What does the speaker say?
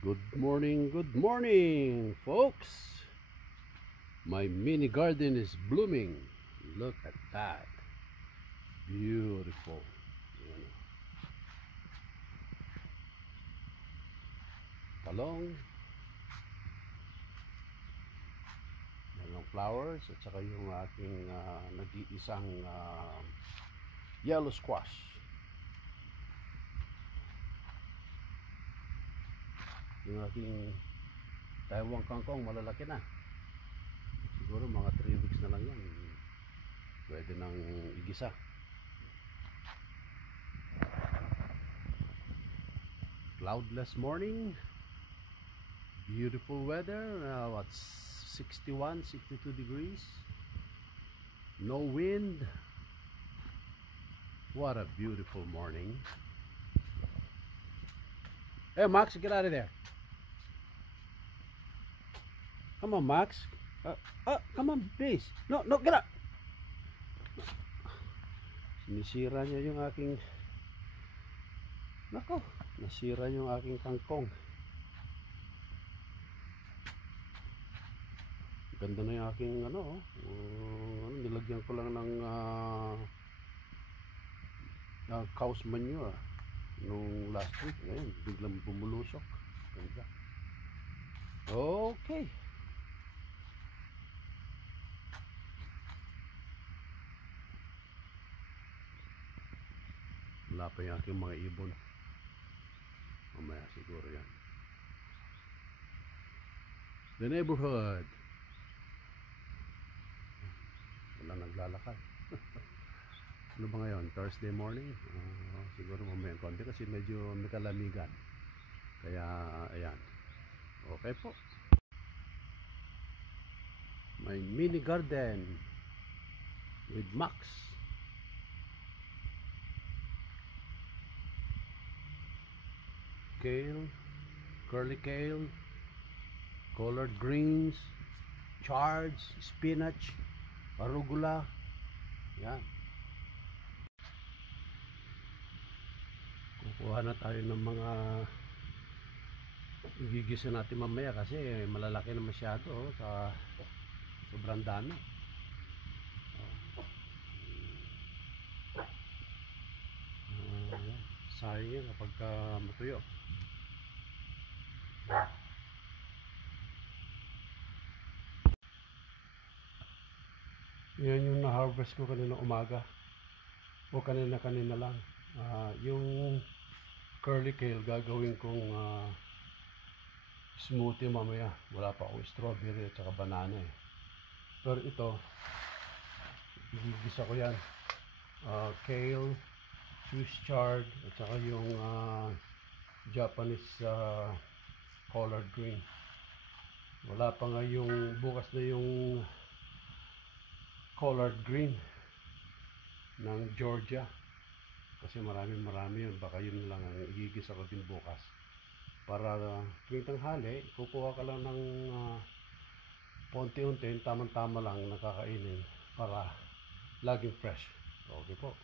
Good morning, folks. My mini garden is blooming. Look at that. Beautiful. Yan. Talong. Yan flowers at saka yung ating nag-iisang yellow squash. Yung aking Taiwan kangkong malalaki na. Siguro mga 3 weeks na lang yan. Pwede nang igisa. Cloudless morning. Beautiful weather. What's 61, 62 degrees. No wind. What a beautiful morning. Hey Max, get out of there. Come on, Max. Come on, please. No, get up. Sinisira niya yung aking... Nako, nasira yung aking kangkong. Ganda na yung aking nilagyan ko lang ng cow's manure nung last week. Ngayon, biglang bumulusok. Ganda. Okay. Wala pa yung aking mga ibon. Mamaya siguro yan. The neighborhood. Wala naglalakad. Ano ba ngayon? Thursday morning? Siguro mamaya konti kasi medyo may kalamigan. Kaya ayan. Okay po. My mini garden with Max. Kale, curly kale, colored greens, chards, spinach, arugula. Yan. Kukuha na tayo ng mga igigisa natin mamaya kasi malalaki na masyado sa sobrang dami. Sayang yan kapag matuyo. Yan yung na-harvest ko kanina umaga o kanina lang. Yung curly kale gagawin kong smoothie mamaya. Wala pa akong strawberry at saka banana eh. Pero ito igigisa ko yan. Kale, Swiss chard at saka yung Japanese collard green. Wala pa nga yung bukas na yung collard green ng Georgia kasi marami yun. Baka yun lang ang igigisa ko din bukas para tuwing tanghali kukuha ka lang ng konti-unti, tamang-tama lang nakakainin para laging fresh. Okay po.